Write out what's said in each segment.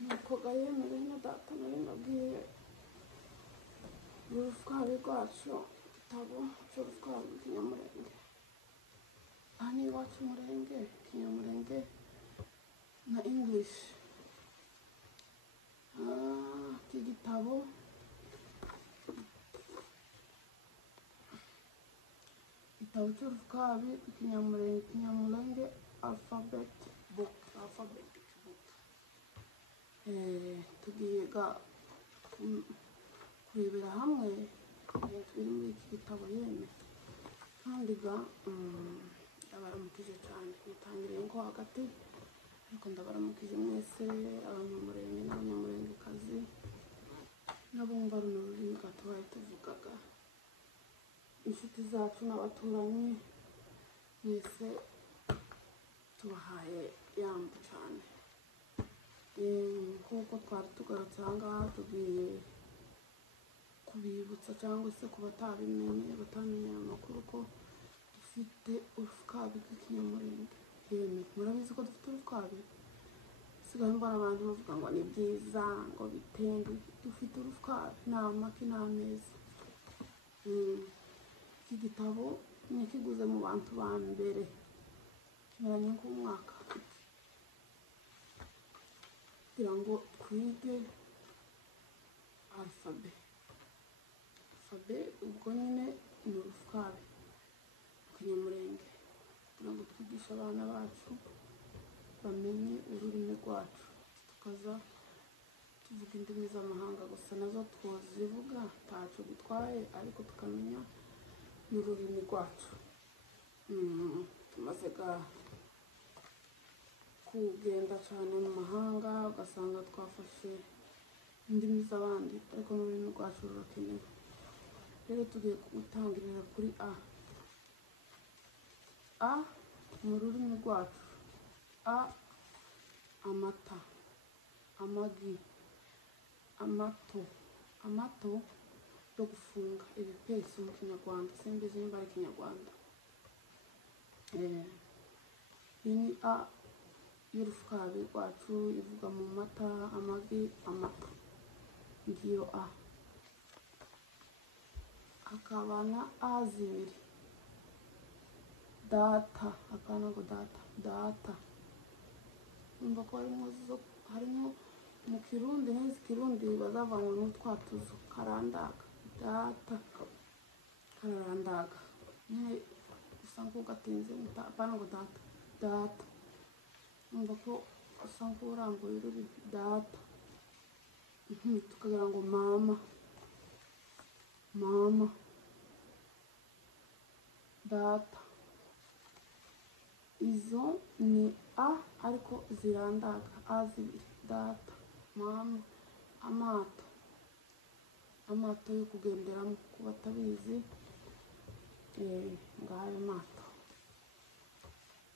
nuko gahemere na data nari nabwiye urufwari rwacu igitabo cy'urufwari rw'ikinyamurenge. Aha ni iwacu umurenge, ikinyamurenge na English. Iki gitabo cy'urufwari ikinyamurenge alphabet book. Tugiye kurebera hamwe ibintu biri muri iki gitabo yemwe, kandi ndabaramukije cyane. Mutangiriye nko hagati, ariko ndabaramukije mwese abanyamurenge n'abanyamurengekazi n'abumva runo rurimi tubaye tuvugaga, inshuti zacu n'abaturanyi mwese tubahaye yambu cyane. Nk'uko twari tugarutse aha ngaha, tugiye kubibutsa cyangwa se ku batamenye amakuru ko dufite urufwari rw'ikinyamurenge. Yemwe murabizi ko dufite urufwari? Sigaye mbona abantu bavuga ngo ni byiza, ngo bitenge. Dufite urufwari, ni amaki n'ameza. Iki gitabo nikiguze mu bantu ba mbere, kimeranye nk'umwaka, kugira ngo twige alphabe. Ubwo nyine ni urufwari rw'ikinyamurenge, kugira ngo twigishe abana bacu bamenye ururimi rwacu, tukaza tuvuga indimi z'amahanga gusa, nazo twozivuga ntacyo bitwaye, ariko tukamenya n'ururimi rwacu. Tumaze kugenda cyane mu mahanga, ugasanga twafashe indimi z'abandi, ariko n'ururimi rwacu rurakenewe. Rero tugiye gutangirira kuri a mu rurimi rwacu. Amata, amagi, amato yo gufunga, ibipesu mu kinyarwanda, simbizi nimba ari ikinyarwanda. Iyi ni a y'urufwari rwacu, ivuga mu mata, amagi, amato. Ngiyo a. Hakaba na a zibiri. Data, akana ngo data. Numva ko harimo mu kirundi, n'izi kirundi bazavanywe n'utwatuzo, karandaga, data, kararandaga. Nyine usa nk'ugatinze, apana ngo data. Numva ko usa nk'urambuye ururimi, data. Tukagira ngo mama, data. Izo ni a ariko zirandaga, a zibiri. Data, mama, amato yo kugenderamo, ku batabizi ngayo mato.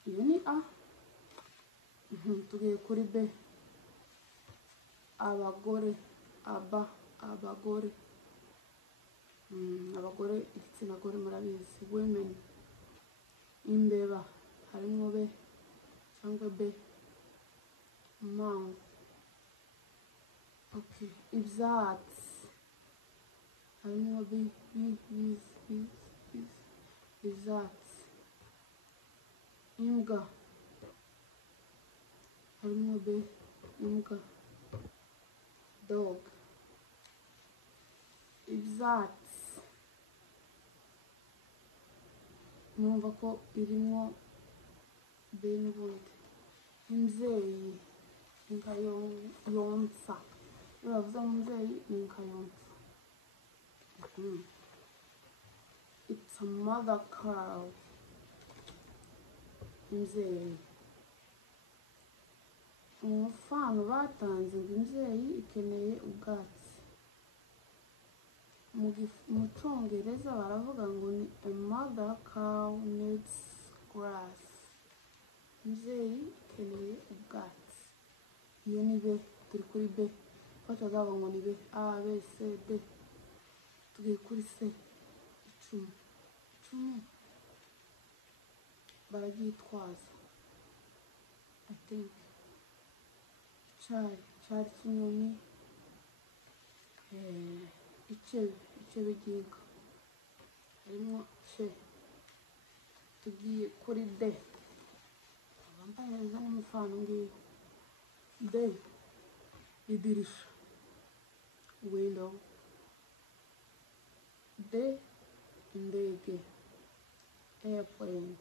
Iyo ni a. Tugiye kuri b. Abagore, abagore. Abagore, igitsina gore murabizi, women. Imbeba, harimo be cyangwa be. Mango. Okay. Ibyatsi, harimo ibyatsi. Imbwa, harimo be, imbwa. Dog. Ibyatsi, numva ko irimo be n'ubundi. Imbyeyi, inka yonsa. Iyo bavuze umubyeyi ni inka yonsa. It's a mother cow. Imbyeyi. Umufano batanze ngo imbyeyi ikeneye ubwatsi. Mu Cyongereza baravuga ngo ni a mother cow needs grass. Imbyeyi ikeneye ubwatsi. Iyo ni be, turi kuri be. Bacagaba ngo ni be, a, b, c, d. Tugiye kuri c. Icumu bararyitwaza, I think. icyari cy'inyoni, icebe ry'inka, harimo ce. Tugiye kuri de, abambaye neza n'umufano ngiyo. De, idirisha, window. De, indege, airplane.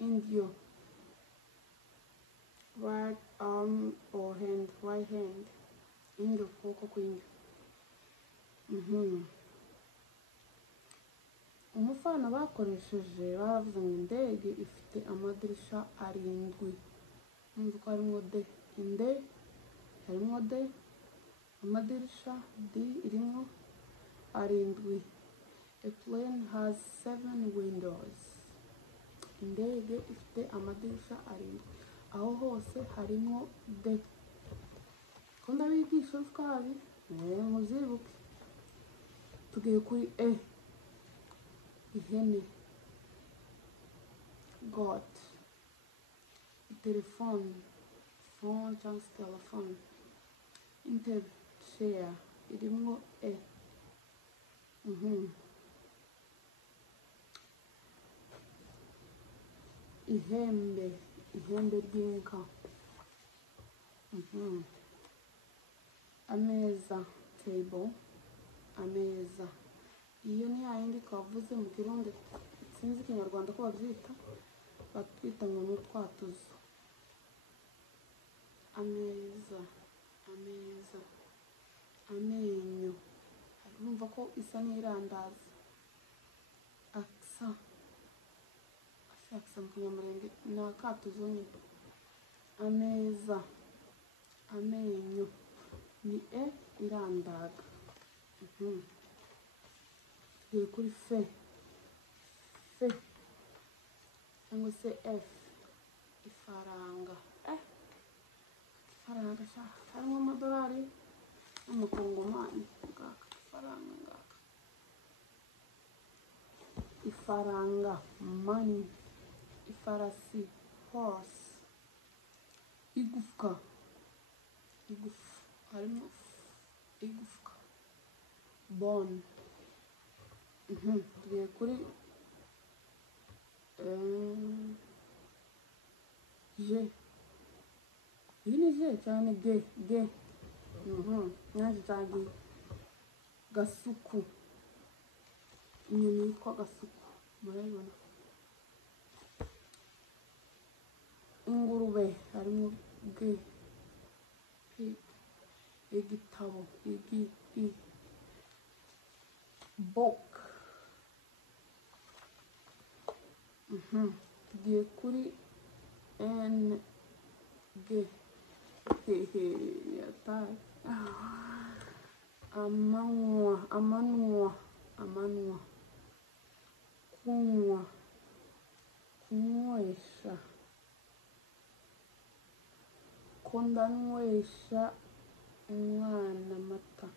Indyo, right arm or hand, right hand. Indyo, ukuboko kw'indyo. Umufano bakoresheje baravuze ngo indege ifite amadirisha 7. Numva ko harimo de. Inde harimo de, amadirisha d irimo 7. A plane has 7 windows. Indege ifite amadirisha 7. Aho hose harimo de. Ko ndabigisha twabi muzibuke. Tugiye kuri e, ihene, got, telefone, phone cyangwa telefone. Intebe, chair, irimo e. Ihembe, ihembe ry'inka. Ameza, table, ameza. Iyo ni yayindi twavuze mu Kirundi, sinzi Ikinyarwanda ko babyita, batwita ngo n'utwatuzo. Ameza, ameza. Amenyo, urumva ko isa n'irandaza. Aksa, aksa mu Kinyamurenge ni akatuzo nyine. Ameza, amenyo, ni e irandaga. Tugiye kuri fe, fe cyangwa se f, ifaranga. Ifaranga harimo amadolari n'amakongomani. Ngaka ifaranga, ngaka ifaranga, money. Ifarasi, horse. Igufwa, igufwa, harimo igufwa, bone. Tugiye kuri je. Iyi ni je cyane, ge, ge. Naje cyane. Gasuku, inyoni yitwa gasuku, murabibona. Ingurube, harimo ge, pig. Igitabo, igi, i. Book. Tugiye kuri n, ge, yataye. Amanywa, amanwa, amanwa. Kunywa, kunywesha. Ko ndanywesha umwana amata.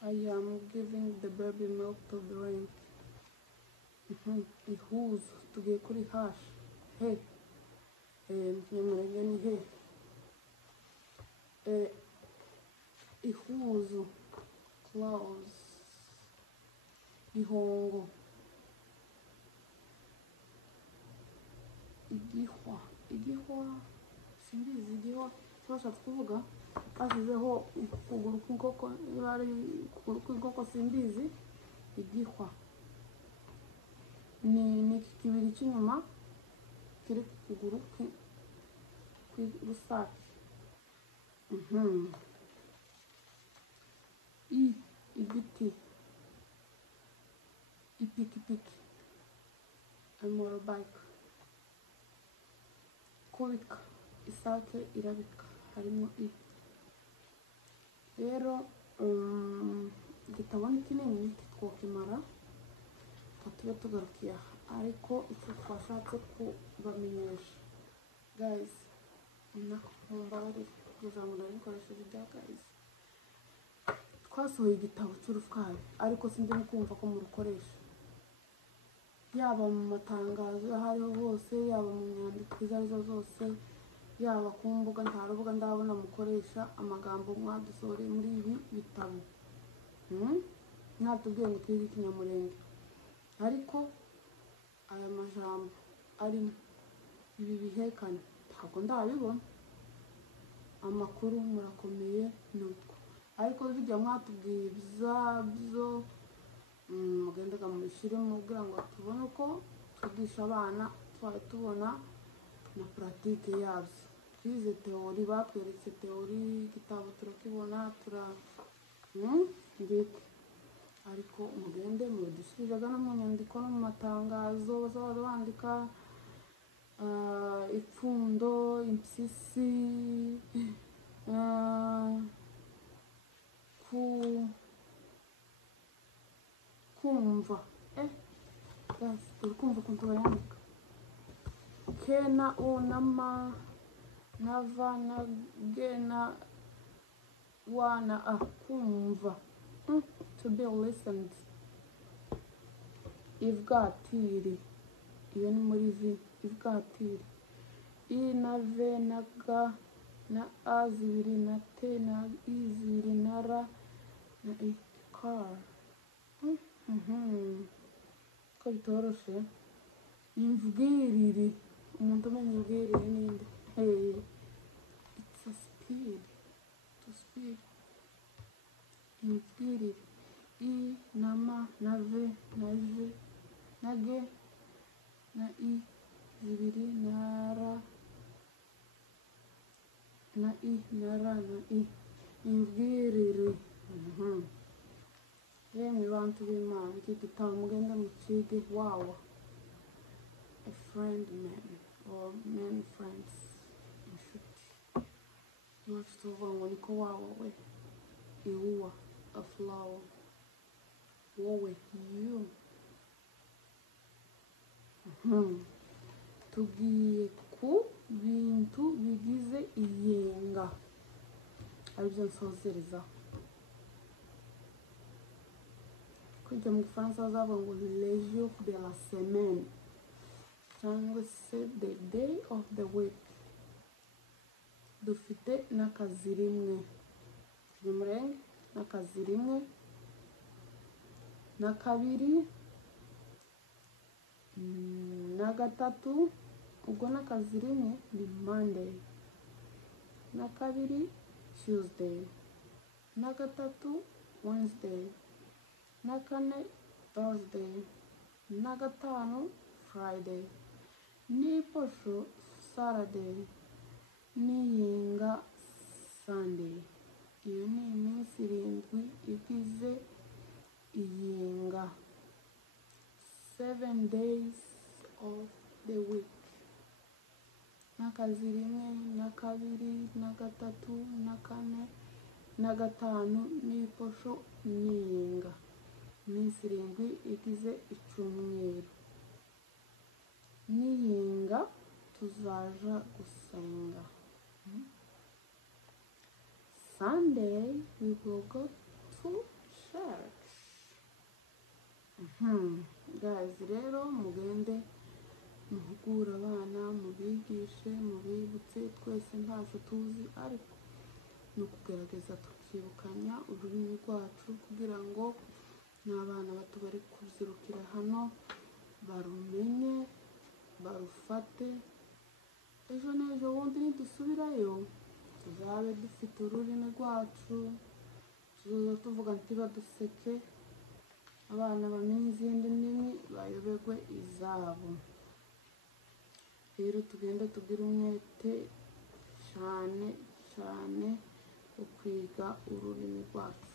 I am giving the baby milk to drink. Ihuzu, tugiye kuri hash, he. Nyamurenge ni he. Ihuzu, clothes. Ihongo, igihwa, igihwa, simbizi igihwa bashatse kuvuga. Bashyizeho ukuguru kw'inkoko, niba ari ukuguru kw'inkoko simbizi. Igihwa ni kibiri cy'inyuma kiri ku kuguru kw'irusake. Igiti, ipikipiki, motorbike. Kubika, isake irabika, harimo i. Rero igitabo ni kinini twokimara tube tugarukiye aha, ariko icyo twashatse kubamenyesha guys, mumbabarire ijambo narikoresheje rya guys. Twasohoye igitabo cy'urufwari, ariko sinzi no kumva ko murukoresha. yaba mu matangazo aho ariho hose, yaba mu nyandiko izo arizo zose, yaba ku mbuga, nta rubuga ndabona mukoresha amagambo mwadusohoreye muri ibi bitabo. Mwatubwiye ngo twige ikinyamurenge, ariko aya majambo arimo ibi bihekane ntabwo ndabibona. Amakuru murakomeye nuko, ariko bijya mwatubwiye byabyo mugendaga mubishyiremo kugira ngo tubone uko twigisha abana, twari tubona na pratique yabyo. Twize teori, batweretse teori, igitabo turakibona mbike, ariko mugende mubidusubiraga no mu nyandiko no mu matangazo bazaba bandika ipfundo, impyisi, kumva uri kumva ukuntu bayandika ke na u na ma na va na ge na wa na a, kumva, to be listened. Ivugatiri, iyo ni muri vi, ivugatiri. I na ve na ga na a zibiri na te na i zibiri na ra na i, car. Ko bitoroshe. Imvwiriri, umuntu umenya imvwiriri ninde? It's a speed, to speed. Imvwiriri. I na ma na ve na je na ge na i zibiri na ra na i na ra na i, imvwiriri. Yemwe bantu b'Imana, iki gitabo mugende mucige. Wawa, a friend man or many friends, inshuti. Iwacu tuvuga ngo niko wawa we, iwuwa, a flower, wowe, you. Tugiye ku bintu bigize iyenga, aribyo nsozereza. Kujya mu Gifaransa bazavuga ngo les jours de la semaine, cyangwa se the day of the week. Dufite n'akazi rimwe, ikinyamurenge n'akazi rimwe, na kabiri, na gatatu. Ubwo n'akazi rimwe ni Monday, na kabiri Tuesday, na gatatu Wednesday, na kane Thursday, na gatanu Friday, n'iposho Saturday, n'iyinga Sunday. Iyo ni iminsi 7 igize iyinga, 7 days of the week. N'akazi rimwe, na kabiri, na gatatu, na kane, na gatanu, n'iposho n'iyinga, iminsi 7 igize icyumweru. N'iyinga tuzaja gusenga. Sunday we will go to church. Guys, rero mugende muhugura abana, mubigishe, mubibutse. Twese ntacyo tuzi, ariko ni ukugerageza tukibukanya ururimi rwacu kugira ngo n'abana bato bari kuzirukira hano barumenye, barufate. Ejo n'ejo bundi nidusubirayo tuzabe dufite ururimi rwacu, tuzoza tuvuga ntibaduseke, abana bamenye izindi ndimi bayoberwe izabo. Rero tugende tugire umwete cyane wo kwiga ururimi rwacu.